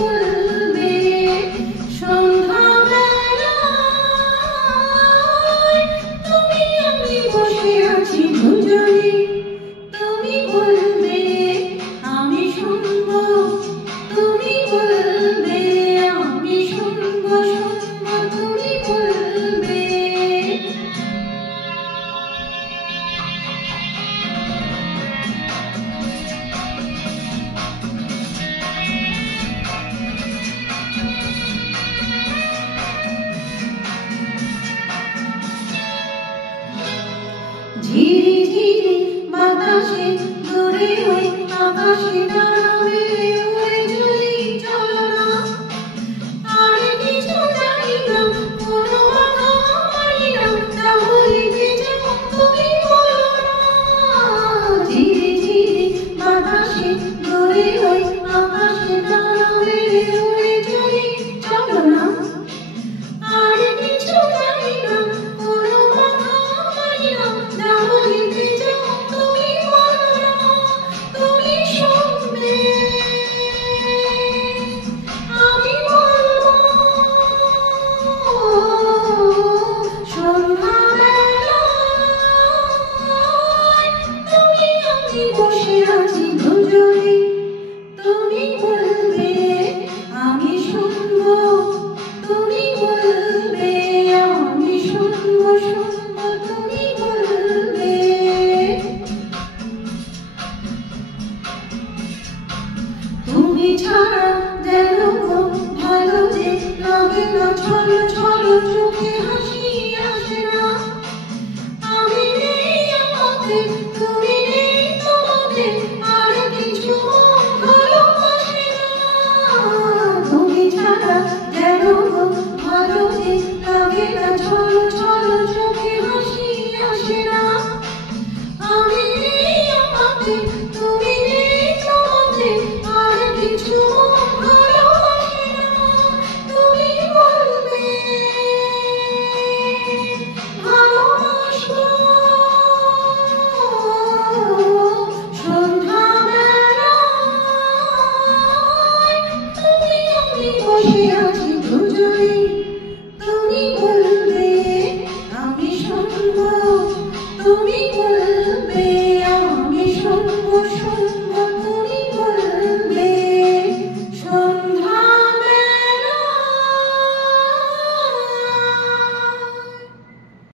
বলবে সন্ধ্যাবেলায় তুমি আমি বসে আছি দুজনে তুমি বলবে আমি শুনবো তুমি বলবে আমি শুনবো শুনবো তুমি বলবে ঝিরি ঝিরি বাতাসে দূরে ওই আকাশে ডানা মেলে উড়ে চলি চলো না আর কিছু জানি না কোনো কথা মানি না তাহলে যে যেমন তুমি বলো না ঝিরি ঝিরি বাতাসে দূরে ওই আকাশে ডানা মেলে উড়ে চলি চলো না আর কিছু জানি না কোনো কথা মানি না তাহলে যে যেমন তুমি বলো না তুমি শুনবে আমি বলবো সন্ধ্যাবেলায় তুমি আমি বসে আছি দুজনে তুমি বলবে আমি শুনবো তুমি বলবে আমি শুনবো শুনবো তুমি বলবে তুমি ছাড়া যেন ভালো যে লাগে না ছলো ছলো চোখে হাসি আসে না আমি নেই আমাকে তুমি নেই তোমাকে আর কিছু ভালোবাসে না তুমি ছাড়া